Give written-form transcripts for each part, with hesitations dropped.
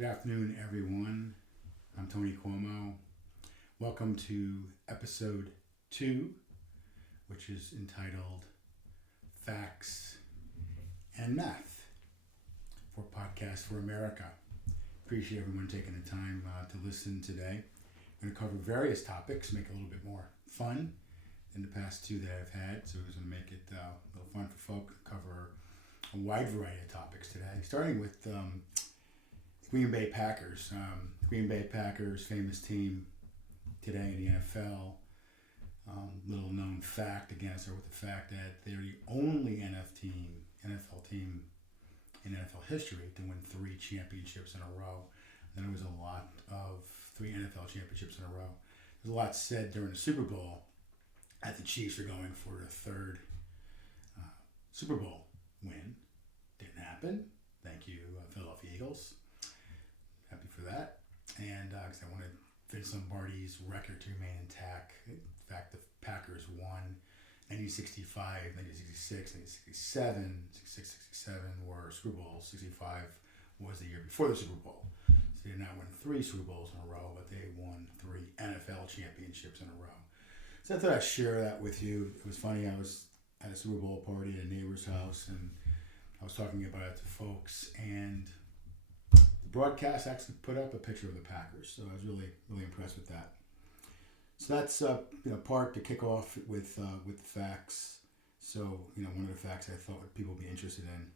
Good afternoon, everyone. I'm Tony Cuomo. Welcome to episode 2, which is entitled Facts and Math for Podcast for America. Appreciate everyone taking the time to listen today. I'm going to cover various topics, make it a little bit more fun than the past 2 that I've had. So we're going to make it a little fun for folk, cover a wide variety of topics today, starting with Green Bay Packers. Green Bay Packers, famous team today in the NFL. Little known fact, again, I start with the fact that they're the only NFL team in NFL history to win 3 championships in a row. Then there was a lot of 3 NFL championships in a row. There's a lot said during the Super Bowl that the Chiefs are going for the 3rd Super Bowl win. Didn't happen. Thank you, Philadelphia Eagles. Happy for that. And because I wanted Vince Lombardi's record to remain intact. In fact, the Packers won 1965, 1966, 1967. 66, 67 were Super Bowls. 65 was the year before the Super Bowl. So they did not win 3 Super Bowls in a row, but they won 3 NFL championships in a row. So I thought I'd share that with you. It was funny. I was at a Super Bowl party at a neighbor's house, and I was talking about it to folks, and the broadcast actually put up a picture of the Packers, so I was really impressed with that. So that's part to kick off with the facts. So one of the facts I thought people would be interested in.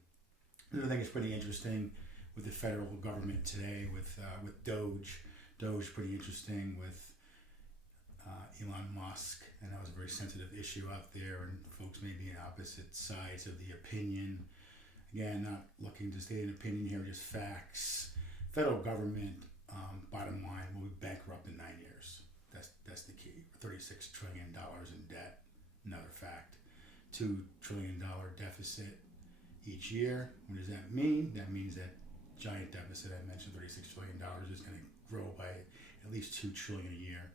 Another thing is pretty interesting with the federal government today with Doge. Doge pretty interesting with Elon Musk, and that was a very sensitive issue out there, and folks may be on opposite sides of the opinion. Again, not looking to state an opinion here, just facts. Federal government, bottom line, will be bankrupt in 9 years. That's the key. $36 trillion in debt, another fact. $2 trillion deficit each year. What does that mean? That means that giant deficit I mentioned, $36 trillion, is going to grow by at least $2 trillion a year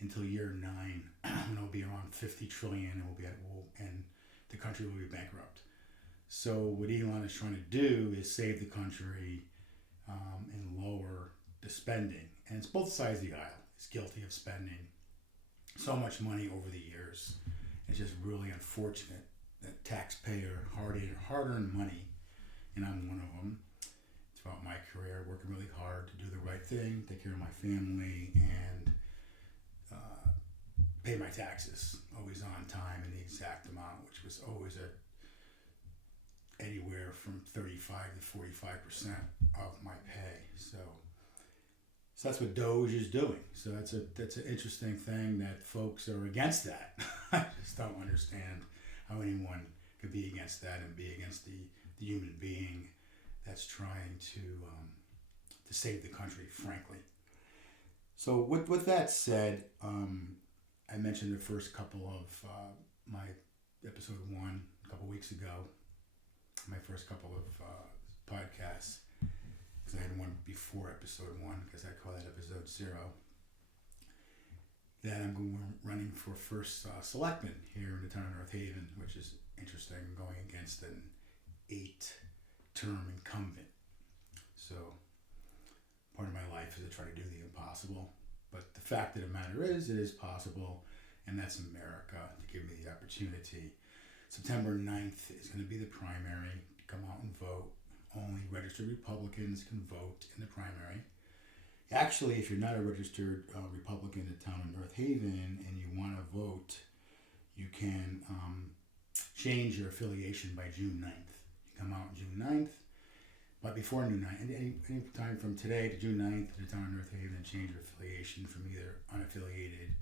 until year 9, when it'll be around $50 trillion, and the country will be bankrupt. So what Elon is trying to do is save the country and lower the spending. And it's both sides of the aisle. He's guilty of spending so much money over the years. It's just really unfortunate that taxpayer hard-earned money, and I'm one of them, throughout my career, working really hard to do the right thing, take care of my family, and pay my taxes, always on time in the exact amount, which was always anywhere from 35 to 45% of my pay. So that's what Doge is doing. So that's an interesting thing that folks are against that. I just don't understand how anyone could be against that and be against the human being that's trying to save the country, frankly. So with that said, I mentioned the first couple of my episode 1 a couple weeks ago, my first couple of podcasts, because I had one before episode 1, because I call that episode 0, that I'm running for first selectman here in the town of North Haven, which is interesting, going against an 8-term incumbent. So part of my life is to try to do the impossible. But the fact of the matter is, it is possible, and that's America to give me the opportunity. September 9th is going to be the primary. Come out and vote. Only registered Republicans can vote in the primary. Actually, if you're not a registered Republican in the town of North Haven and you want to vote, you can change your affiliation by June 9th. You come out June 9th, but before June 9th, any time from today to June 9th to the town of North Haven, and change your affiliation from either unaffiliated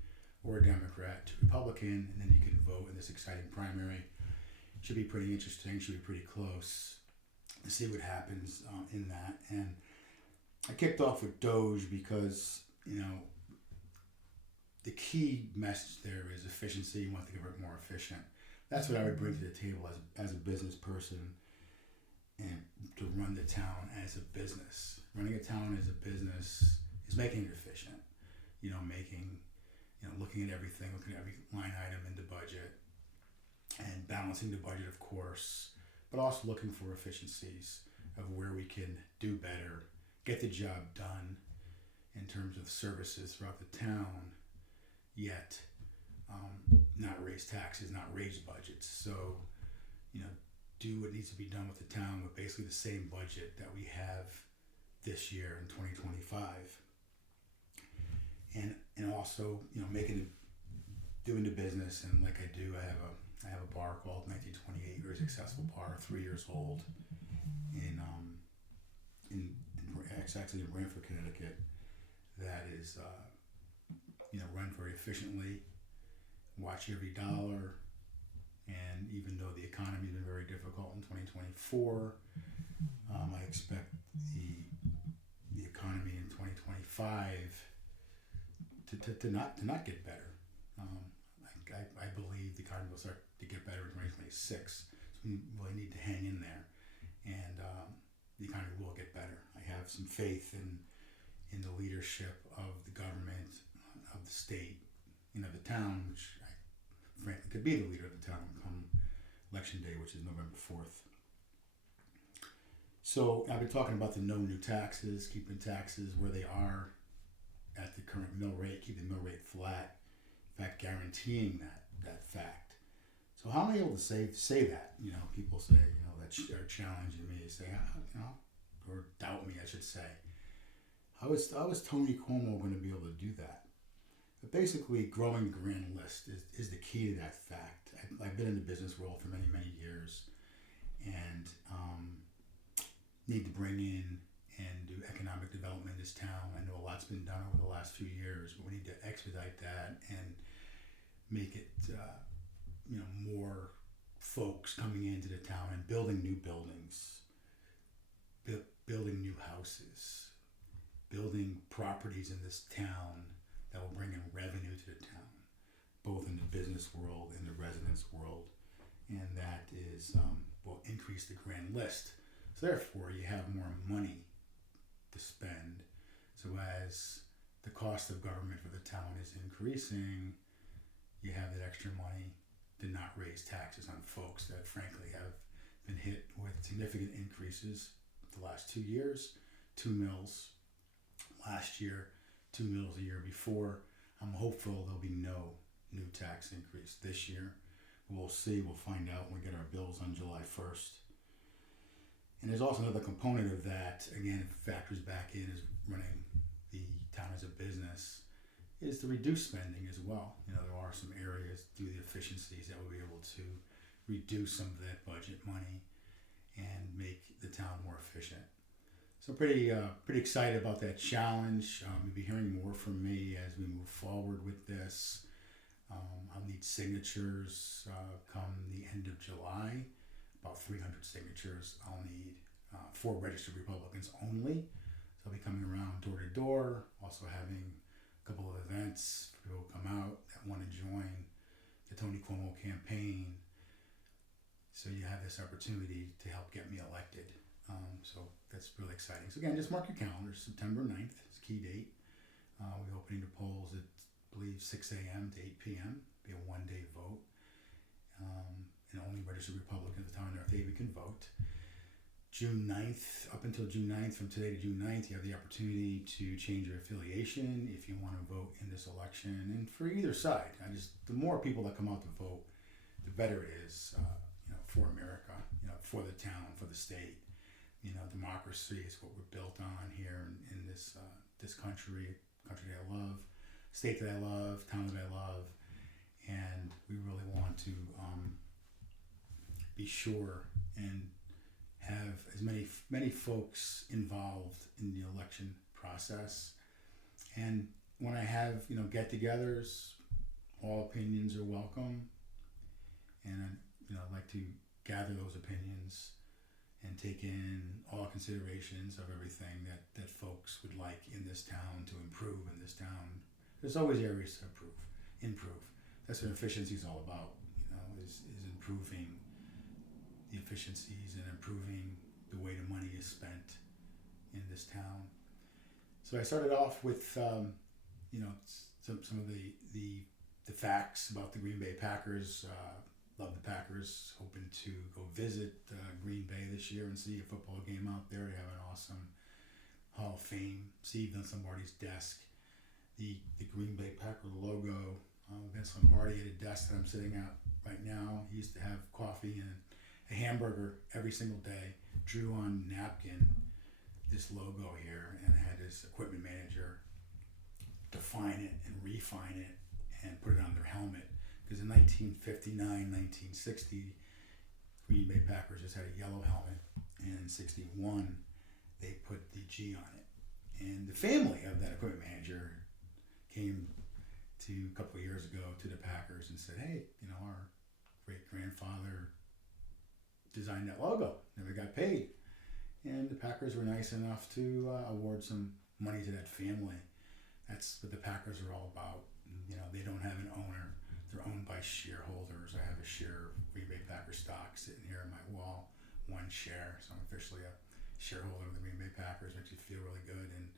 or a Democrat to Republican, and then you can vote in this exciting primary. Should be pretty interesting, should be pretty close to see what happens in that. And I kicked off with Doge because, the key message there is efficiency. You want to get more efficient. That's what I would bring to the table as a business person, and to run the town as a business. Running a town as a business is making it efficient. Looking at everything, looking at every line item in the budget, and balancing the budget, of course, but also looking for efficiencies of where we can do better get the job done in terms of services throughout the town, yet not raise taxes, not raise budgets. So, do what needs to be done with the town with basically the same budget that we have this year in 2025. And also, doing the business, and like I do, I have a bar called 1928, very successful bar, 3 years old, in actually in Brantford, Connecticut, that is run very efficiently. Watch every dollar, and even though the economy has been very difficult in 2024, I expect the economy in 2025 to not get better. I believe the economy will start to get better in 2026. So we really need to hang in there, and the economy will get better. I have some faith in the leadership of the government, of the state, the town, which I frankly could be the leader of the town come election day, which is November 4th. So I've been talking about the no new taxes, keeping taxes where they are at the current mill rate, keep the mill rate flat, in fact guaranteeing that fact. So how am I able to say that? People say, that are challenging me, say, or doubt me, I should say. How is Tony Cuomo going to be able to do that? But basically, growing the grand list is the key to that fact. I've been in the business world for many, many years, and need to bring in and do economic development in this town. I know a lot's been done over the last few years, but we need to expedite that and make it, more folks coming into the town and building new buildings, building new houses, building properties in this town that will bring in revenue to the town, both in the business world and the residence world, and that is will increase the grand list. So therefore, you have more money to spend. So as the cost of government for the town is increasing, you have that extra money to not raise taxes on folks that frankly have been hit with significant increases the last 2 years. 2 mills last year, 2 mills the year before. I'm hopeful there'll be no new tax increase this year. We'll see. We'll find out when we get our bills on July 1st. And there's also another component of that, again, it factors back in as running the town as a business, is to reduce spending as well. There are some areas through the efficiencies that we'll be able to reduce some of that budget money and make the town more efficient. So pretty excited about that challenge. You'll be hearing more from me as we move forward with this. I'll need signatures come the end of July, about 300 signatures I'll need for registered Republicans only. So I'll be coming around door to door, also having a couple of events for people to come out that want to join the Tony Cuomo campaign. So you have this opportunity to help get me elected. So that's really exciting. So again, just mark your calendars. September 9th is key date. We're opening the polls at, I believe, 6 a.m. to 8 p.m. Be a one-day vote. And only registered Republicans of the town of North Haven can vote. June 9th, up until June 9th, from today to June 9th, you have the opportunity to change your affiliation if you want to vote in this election. And for either side, the more people that come out to vote, the better it is, for America, for the town, for the state. Democracy is what we're built on here in this country that I love, state that I love, town that I love, and we really want to be sure and have as many folks involved in the election process. And when I have get-togethers, all opinions are welcome, and I'd like to gather those opinions and take in all considerations of everything that folks would like in this town to improve in this town. There's always areas to improve. That's what efficiency is all about, is improving the efficiencies and improving the way the money is spent in this town. So I started off with, some of the facts about the Green Bay Packers. Love the Packers, hoping to go visit Green Bay this year and see a football game out there. They have an awesome Hall of Fame. See Vince Lombardi's desk, the Green Bay Packer logo. Vince Lombardi at a desk that I'm sitting at right now. He used to have coffee and a hamburger every single day. Drew on napkin this logo here and had his equipment manager define it and refine it and put it on their helmet. Because in 1959, 1960, Green Bay Packers just had a yellow helmet, and in 61 they put the G on it. And the family of that equipment manager came to a couple of years ago to the Packers and said, hey, our great grandfather designed that logo, never got paid. And the Packers were nice enough to award some money to that family. That's what the Packers are all about. They don't have an owner. They're owned by shareholders. I have a share of Green Bay Packers stock sitting here on my wall, one share. So I'm officially a shareholder of the Green Bay Packers. Makes you feel really good. And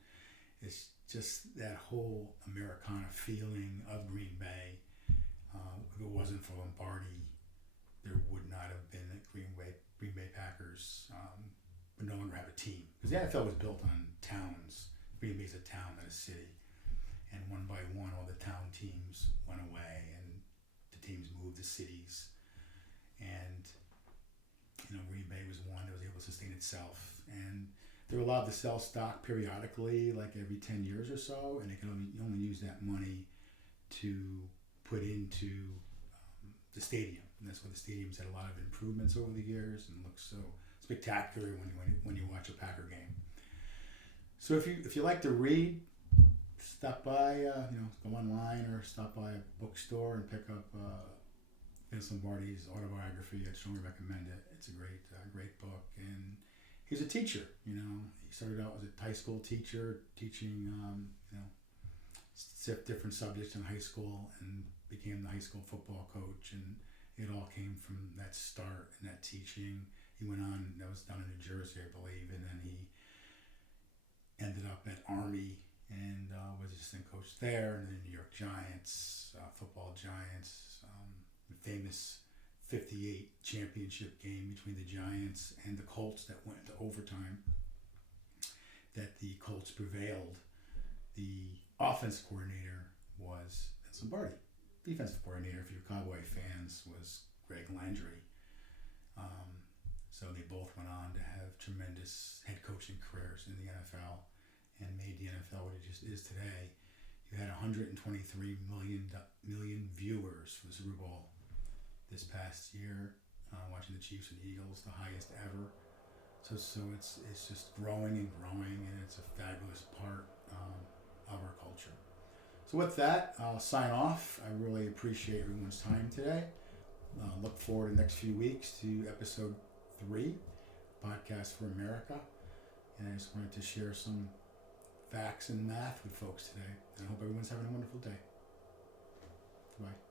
it's just that whole Americana feeling of Green Bay. If it wasn't for Lombardi, there would not have been a Green Bay Packers. Would no longer have a team. Because the NFL was built on towns. Green Bay's a town, not a city. And one by one, all the town teams went away, and the teams moved to cities. And Green Bay was one that was able to sustain itself. And they were allowed to sell stock periodically, like every 10 years or so, and they could only use that money to put into the stadium. And that's why the stadium's had a lot of improvements over the years and looks so spectacular when you watch a Packer game. So if you like to read, stop by, go online or stop by a bookstore and pick up Vince Lombardi's autobiography. I'd strongly recommend it. It's a great book. And he's a teacher. He started out as a high school teacher, teaching different subjects in high school, and became the high school football coach. And it all came from that start and that teaching. He went on, that was down in New Jersey, I believe, and then he ended up at Army and was assistant coach there, and then New York Giants, football Giants, the famous 58 championship game between the Giants and the Colts that went into overtime, that the Colts prevailed. The offensive coordinator was Vince Lombardi. Defensive coordinator, if you're Cowboy fans, was Greg Landry. So they both went on to have tremendous head coaching careers in the NFL and made the NFL what it just is today. You had 123 million viewers for the Super Bowl this past year, watching the Chiefs and Eagles, the highest ever. So it's just growing and growing, and it's a fabulous part of our culture. So with that, I'll sign off. I really appreciate everyone's time today. Look forward in the next few weeks to episode 3, Podcast for America. And I just wanted to share some facts and math with folks today. And I hope everyone's having a wonderful day. Goodbye.